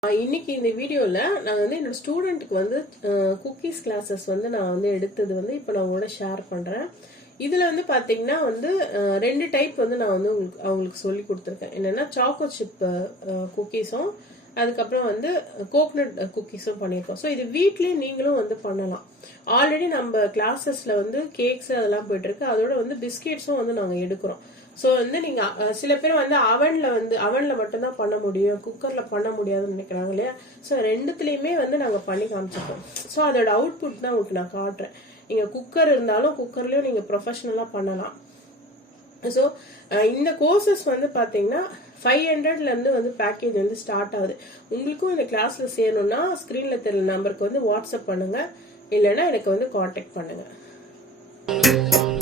இன்னைக்கு இந்த வீடியோவில் நான் வந்து என்னோட ஸ்டூடெண்ட்டுக்கு வந்து குக்கீஸ் கிளாஸஸ் வந்து நான் வந்து எடுத்தது வந்து இப்போ நான் உங்களோட ஷேர் பண்ணுறேன். இதில் வந்து பார்த்தீங்கன்னா வந்து 2 டைப் வந்து நான் வந்து அவங்களுக்கு சொல்லி கொடுத்துருக்கேன். என்னென்னா சாக்கோ சிப் குக்கீஸும் அதுக்கப்புறம் வந்து கோகனட் குக்கீஸும் பண்ணியிருக்கோம். ஸோ இது வீட்லேயே நீங்களும் வந்து பண்ணலாம். ஆல்ரெடி நம்ம கிளாஸஸில் வந்து கேக்ஸ் அதெல்லாம் போயிட்டுருக்கு. அதோட வந்து பிஸ்கெட்ஸும் வந்து நாங்கள் எடுக்கிறோம். ஸோ வந்து நீங்க சில பேர் வந்து அவன்ல மட்டும்தான் பண்ண முடியும், குக்கர்ல பண்ண முடியாதுன்னு நினைக்கிறாங்க இல்லையா. ஸோ ரெண்டுத்துலயுமே வந்து நாங்க பண்ணி காமிச்சிருக்கோம். ஸோ அதோட அவுட்புட் தான் உங்களுக்கு நான் காட்டுறேன். நீங்க குக்கர் இருந்தாலும் குக்கர்லயும் நீங்க ப்ரொஃபஷனலா பண்ணலாம். ஸோ இந்த கோர்சஸ் வந்து பாத்தீங்கன்னா 500ல இருந்து வந்து பேக்கேஜ் வந்து ஸ்டார்ட் ஆகுது. உங்களுக்கும் இந்த கிளாஸ்ல சேரணும்னா ஸ்கிரீன்ல தெரியல நம்பருக்கு வந்து வாட்ஸ்அப் பண்ணுங்க, இல்லைன்னா எனக்கு வந்து கான்டாக்ட் பண்ணுங்க.